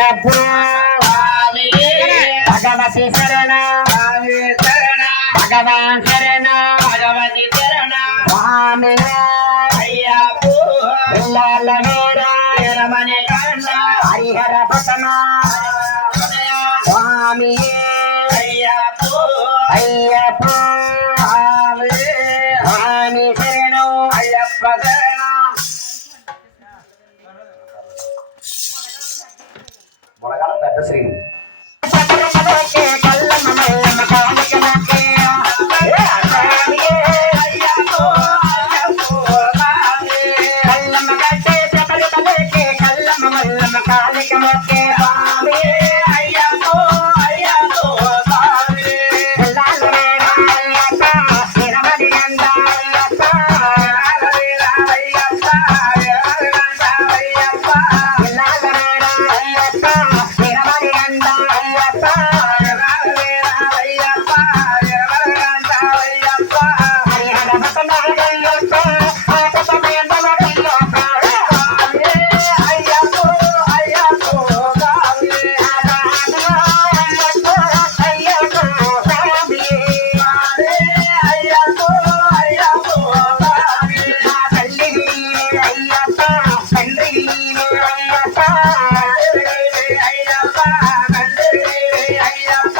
అయ్యప్ప భగవతి శరణ భగవాన్ శరణ భగవతి శరణ స్వామి అయ్యప్ప పిల్లల వీరమణి కన్న హరిహర పతన స్వామి అయ్యప్ప అయ్యప్ప స్వామి శరణం అయ్యప్ప శరణ మొలగాల పెద్ద శ్రీ అయ్యప్ప